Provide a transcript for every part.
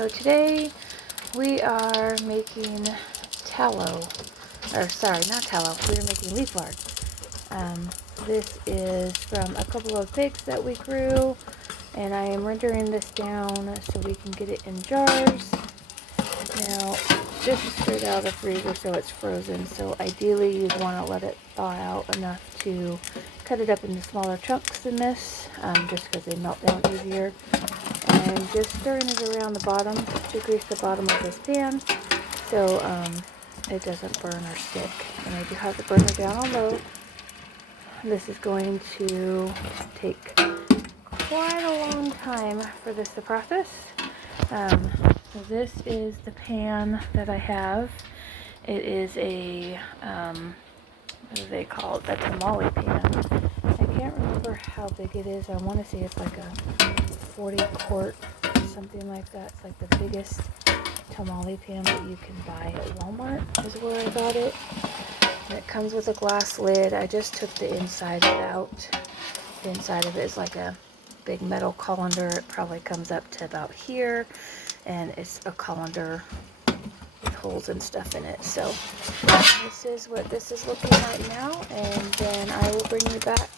So today we are making tallow, or sorry, not tallow, we're making leaf lard. This is from a couple of pigs that we grew, and I am rendering this down so we can get it in jars. Now, this is straight out of the freezer, so it's frozen, so ideally you'd want to let it thaw out enough to cut it up into smaller chunks than this, just because they melt down easier. And just stirring it around the bottom to grease the bottom of this pan so it doesn't burn or stick. And I do have the burner down on low. This is going to take quite a long time for this to process. So this is the pan that I have. It is a, what do they call it? A tamale pan. I can't remember how big it is. I want to say it's like a 40 quart, something like that. It's like the biggest tamale pan that you can buy at Walmart is where I got it. And it comes with a glass lid. I just took the inside out. The inside of it is like a big metal colander. It probably comes up to about here, and it's a colander with holes and stuff in it. So this is what this is looking like now, and then I will bring you back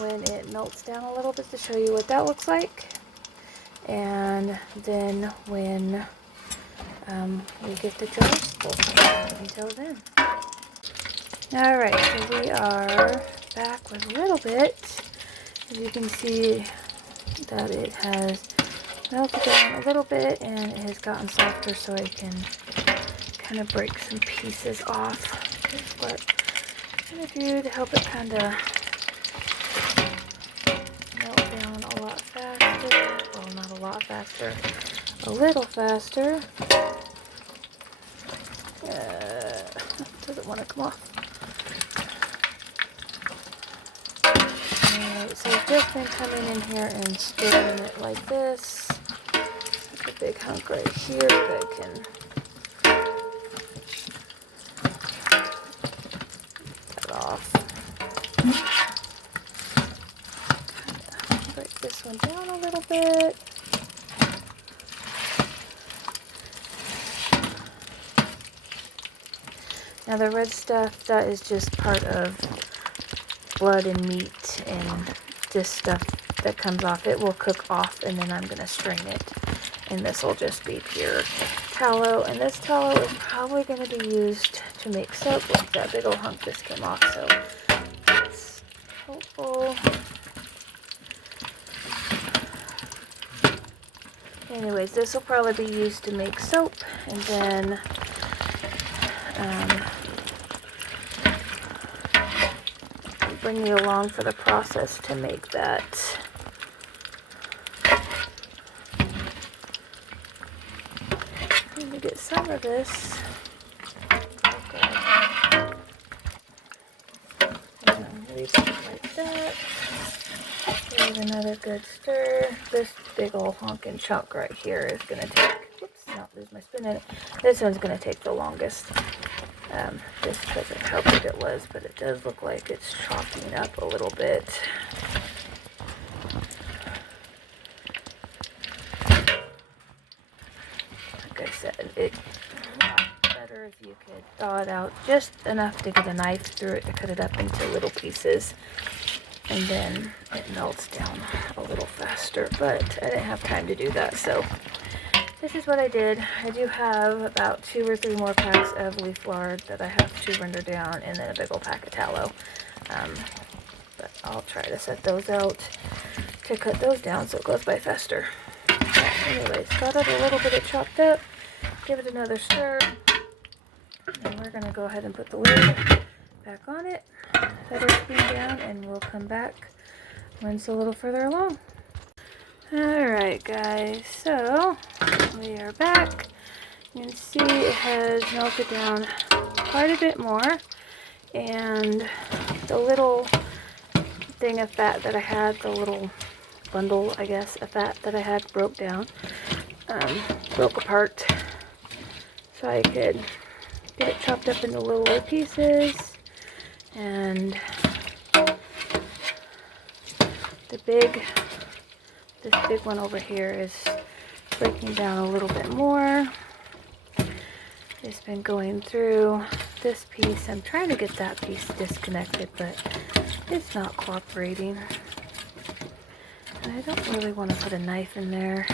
when it melts down a little bit to show you what that looks like. And then when we get the jars full. Until then. Alright, so we are back with a little bit. As you can see that it has melted down a little bit and it has gotten softer, so I can kind of break some pieces off. Just what I'm going to do to help it kind of melt down a lot faster. Well, not a lot faster, a little faster. Doesn't want to come off. Alright, so I've just been coming in here and stirring it like this. There's a big hunk right here that I can cut off. Break this one down a little bit. Now the red stuff, that is just part of blood and meat and just stuff that comes off. It will cook off, and then I'm going to strain it. And this will just be pure tallow. And this tallow is probably going to be used to make soap. Look, that big old hunk just came off, so it's hopeful. Anyways, this will probably be used to make soap, and then bring you along for the process to make that. Let me get some of this. Okay. And leave it like that. Give another good stir. This big old honking chunk right here is going to take, whoops, not lose my spoon in it. This one's going to take the longest. Just because of how big it was, but it does look like it's chopping up a little bit. Like I said, it's a lot better if you could thaw it out just enough to get a knife through it to cut it up into little pieces, and then it melts down a little faster, but I didn't have time to do that, so this is what I did. I do have about 2 or 3 more packs of leaf lard that I have to render down, and then a big old pack of tallow. But I'll try to set those out to cut those down so it goes by faster. Anyways, got it a little bit of chopped up. Give it another stir. And we're going to go ahead and put the lid back on it. Set our spoon down, and we'll come back when it's a little further along. Alright guys, so we are back. You can see it has melted down quite a bit more, and the little thing of fat that I had, the little bundle, I guess, of fat that I had broke down, broke apart, so I could get it chopped up into littler pieces. And this big one over here is breaking down a little bit more. Just been going through this piece. I'm trying to get that piece disconnected, but it's not cooperating. And I don't really want to put a knife in there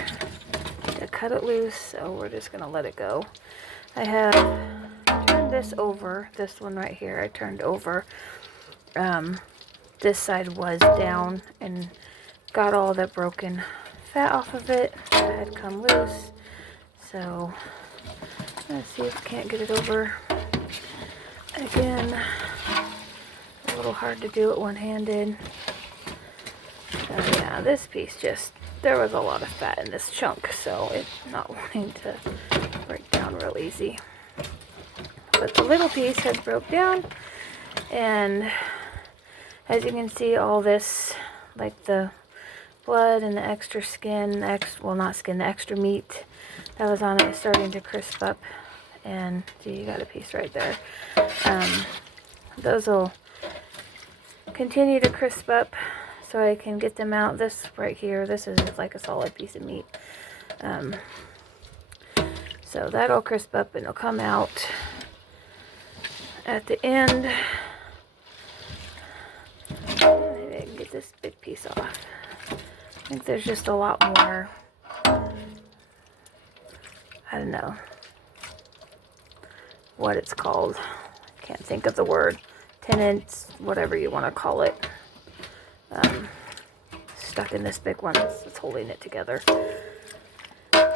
to cut it loose, so we're just going to let it go. I have turned this over, this one right here, I turned over. This side was down and got all the broken fat off of it that had come loose. So let's see if I can't get it over. Again, a little hard to do it one-handed. So yeah, this piece just, there was a lot of fat in this chunk, so it's not wanting to break down real easy. But the little piece had broke down, and as you can see, all this, like the blood and the extra skin, well not skin, the extra meat that was on it is starting to crisp up. And see, you got a piece right there. Those will continue to crisp up so I can get them out. This right here, this is like a solid piece of meat. So that'll crisp up and it'll come out at the end. Maybe I can get this big piece off. I think there's just a lot more, I don't know what it's called. I can't think of the word. Tenants, whatever you want to call it. Stuck in this big one that's holding it together. So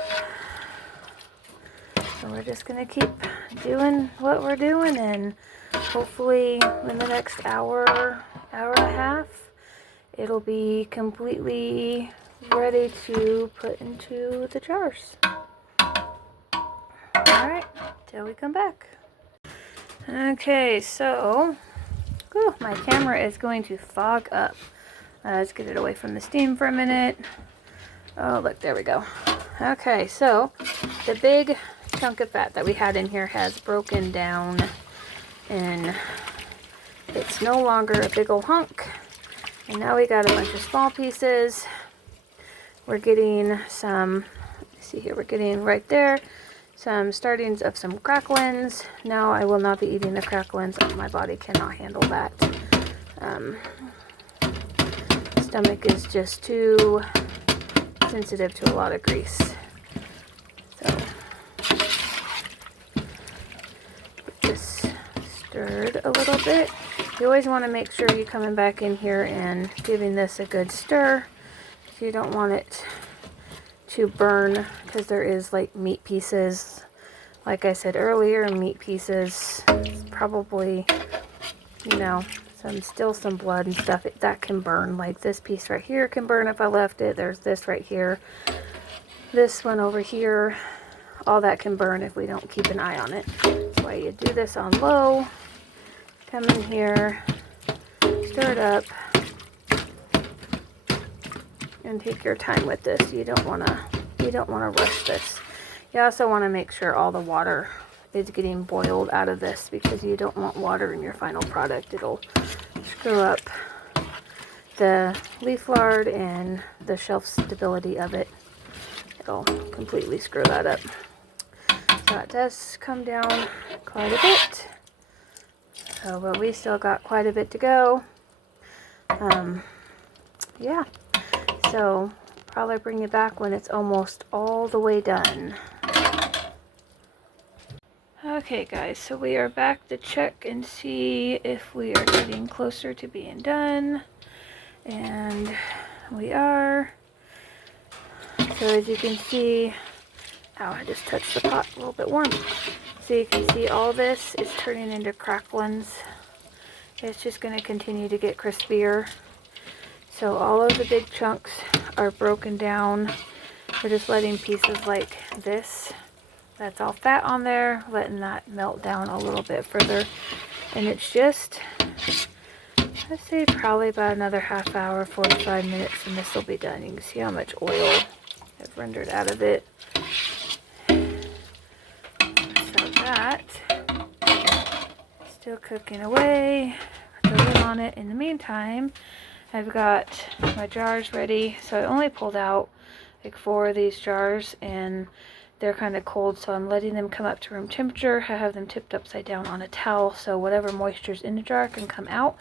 we're just going to keep doing what we're doing, and hopefully in the next hour, hour and a half, it'll be completely ready to put into the jars. Alright, till we come back. Okay, so my camera is going to fog up. Let's get it away from the steam for a minute. Oh, look, there we go. Okay, so the big chunk of fat that we had in here has broken down, and it's no longer a big old hunk. And now we got a bunch of small pieces. We're getting some, see here, we're getting right there some startings of some cracklings. No, I will not be eating the cracklings. My body cannot handle that. Stomach is just too sensitive to a lot of grease. So get this stirred a little bit. You always want to make sure you're coming back in here and giving this a good stir. You don't want it to burn, because there is like meat pieces, like I said earlier, meat pieces, probably, you know, still some blood and stuff that can burn. Like this piece right here can burn if I left it. There's this right here, this one over here, all that can burn if we don't keep an eye on it. That's why you do this on low. Come in here, stir it up, and take your time with this. You don't want to rush this. You also want to make sure all the water is getting boiled out of this, because you don't want water in your final product. It'll screw up the leaf lard and the shelf stability of it. It'll completely screw that up. So it does come down quite a bit. So, but we still got quite a bit to go. Yeah. So probably bring you back when it's almost all the way done. Okay guys, so we are back to check and see if we are getting closer to being done, and we are. So as you can see, ow, I just touched the pot, a little bit warm. So you can see all this is turning into cracklings. It's just going to continue to get crispier. So all of the big chunks are broken down. We're just letting pieces like this, that's all fat on there, letting that melt down a little bit further. And it's just, I'd say probably about another half hour, 45 minutes, and this will be done. You can see how much oil I've rendered out of it. So that, still cooking away, put the lid on it. In the meantime, I've got my jars ready. So I only pulled out like 4 of these jars, and they're kind of cold, so I'm letting them come up to room temperature. I have them tipped upside down on a towel so whatever moisture's in the jar can come out.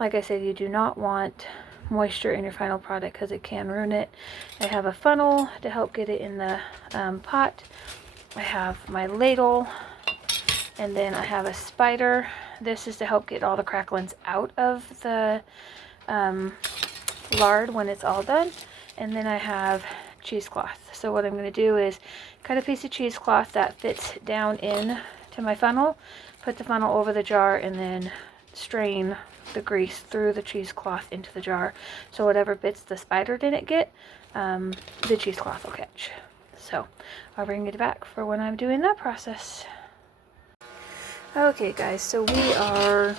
Like I said, you do not want moisture in your final product because it can ruin it. I have a funnel to help get it in the pot. I have my ladle, and then I have a spider. This is to help get all the cracklings out of the lard when it's all done. And then I have cheesecloth. So what I'm going to do is cut a piece of cheesecloth that fits down in to my funnel, put the funnel over the jar, and then strain the grease through the cheesecloth into the jar. So whatever bits the spider didn't get, the cheesecloth will catch. So I'll bring it back for when I'm doing that process. Okay guys, so we are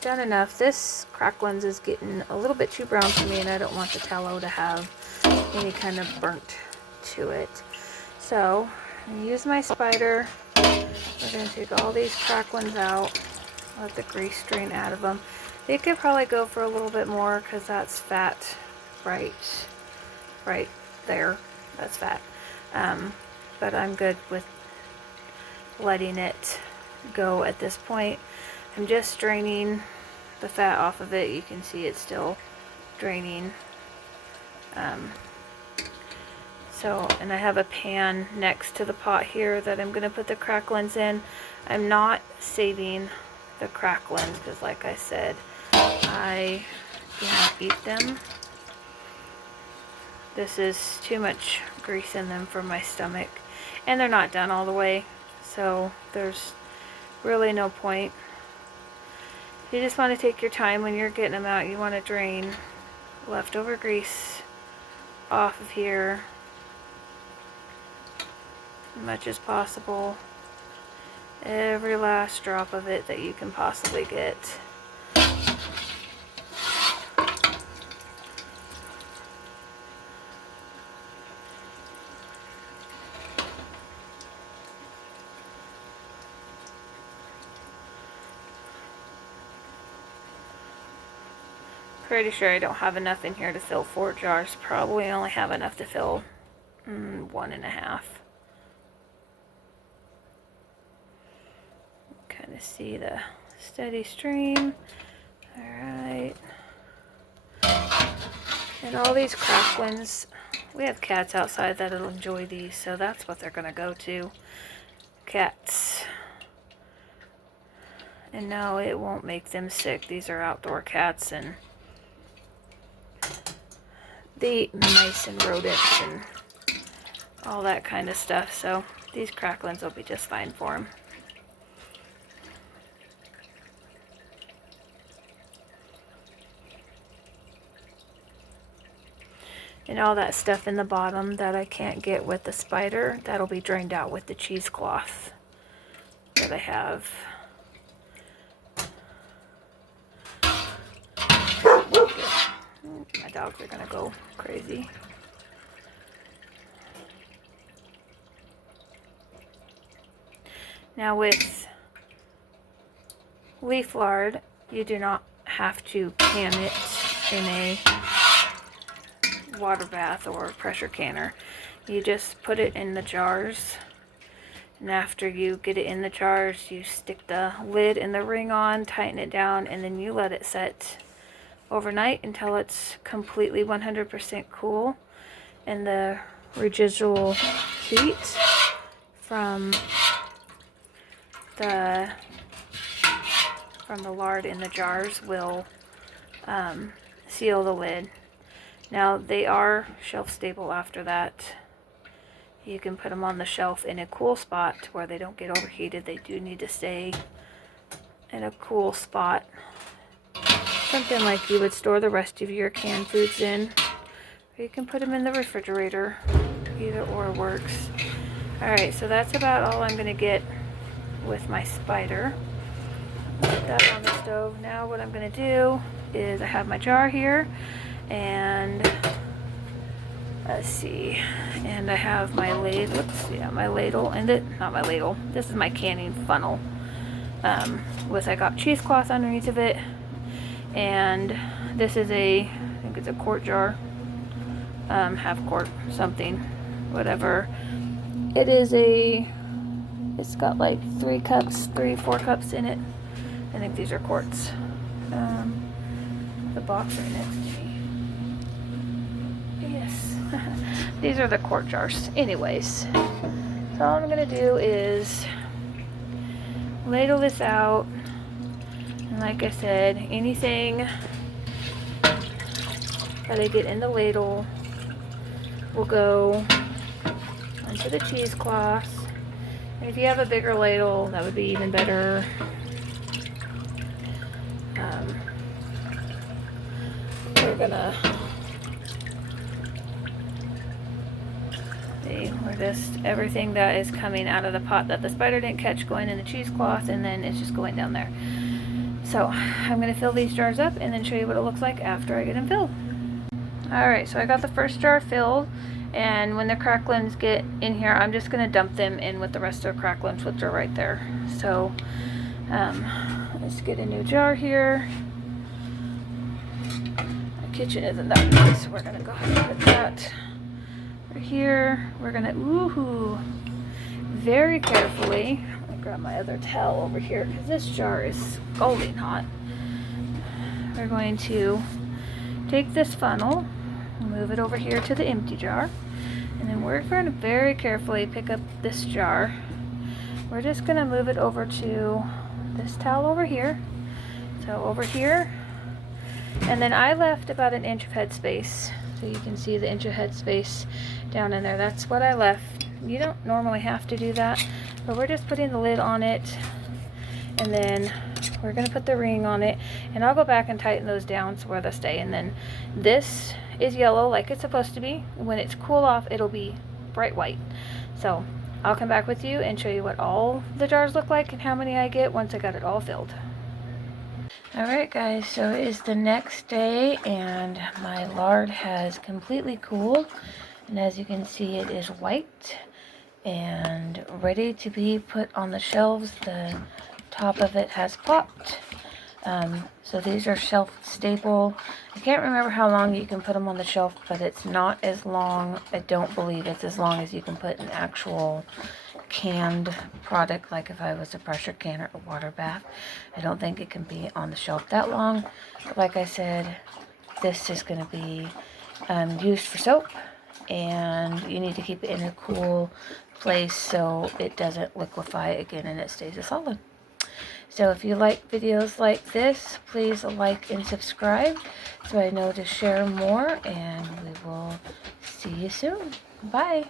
done enough. This cracklings is getting a little bit too brown for me, and I don't want the tallow to have any kind of burnt to it. So I'm going to use my spider. We're going to take all these cracklings out, let the grease drain out of them. They could probably go for a little bit more because that's fat right there. That's fat. But I'm good with letting it go at this point. I'm just draining the fat off of it. You can see it's still draining. And I have a pan next to the pot here that I'm going to put the cracklings in. I'm not saving the cracklings because, like I said, I do not eat them. This is too much grease in them for my stomach, and they're not done all the way, so there's really no point. You just want to take your time when you're getting them out. You want to drain leftover grease off of here as much as possible. Every last drop of it that you can possibly get. Pretty sure I don't have enough in here to fill 4 jars. Probably only have enough to fill 1.5. Kind of see the steady stream. Alright. And all these cracklings, we have cats outside that'll enjoy these, so that's what they're going to go to. Cats. And no, it won't make them sick. These are outdoor cats, and they eat mice and rodents and all that kind of stuff, so these cracklings will be just fine for them. And all that stuff in the bottom that I can't get with the spider, that'll be drained out with the cheesecloth that I have. My dogs are gonna go crazy. Now with leaf lard, you do not have to can it in a water bath or pressure canner. You just put it in the jars, and after you get it in the jars, you stick the lid and the ring on, tighten it down, and then you let it set overnight until it's completely 100% cool, and the residual heat from the lard in the jars will seal the lid. Now they are shelf stable after that. You can put them on the shelf in a cool spot where they don't get overheated. They do need to stay in a cool spot. Something like you would store the rest of your canned foods in. Or you can put them in the refrigerator. Either or works. Alright, so that's about all I'm going to get with my spider. Put that on the stove. Now what I'm going to do is I have my jar here, and let's see, and I have my ladle. Oops, yeah, my ladle, and not my ladle. This is my canning funnel. I got cheesecloth underneath of it, and this is I think it's a quart jar half quart something, whatever. It is it's got like 3 cups, 4 cups in it. I think these are quarts. The box right next to me. Yes. These are the quart jars. Anyways, so all I'm gonna do is ladle this out. And like I said, anything that I get in the ladle will go onto the cheesecloth. And if you have a bigger ladle, that would be even better. We're gonna see, we're just, everything that is coming out of the pot that the spider didn't catch going in the cheesecloth, and then it's just going down there. So I'm gonna fill these jars up and then show you what it looks like after I get them filled. Alright, so I got the first jar filled, and when the cracklings get in here, I'm just gonna dump them in with the rest of the cracklings, which are right there. So let's get a new jar here. My kitchen isn't that big, so we're gonna go ahead and put that right here. We're gonna very carefully. Let me grab my other towel over here because this jar is scalding hot. We're going to take this funnel, move it over here to the empty jar, and then we're going to very carefully pick up this jar. We're just going to move it over to this towel over here. So over here, and then I left about 1 inch of headspace, so you can see the inch of headspace down in there. That's what I left. You don't normally have to do that, but we're just putting the lid on it, and then we're going to put the ring on it, and I'll go back and tighten those down so where they'll stay. And then this is yellow like it's supposed to be. When it's cool off, it'll be bright white. So I'll come back with you and show you what all the jars look like and how many I get once I got it all filled. Alright guys, so it is the next day and my lard has completely cooled, and as you can see it is white and ready to be put on the shelves. The top of it has popped. So these are shelf stable. I can't remember how long you can put them on the shelf, but it's not as long. I don't believe it's as long as you can put an actual canned product, like if I was a pressure can or a water bath. I don't think it can be on the shelf that long. But like I said, this is going to be used for soap, and you need to keep it in a cool place so it doesn't liquefy again and it stays a solid. So if you like videos like this, please like and subscribe so I know to share more, and we will see you soon. Bye.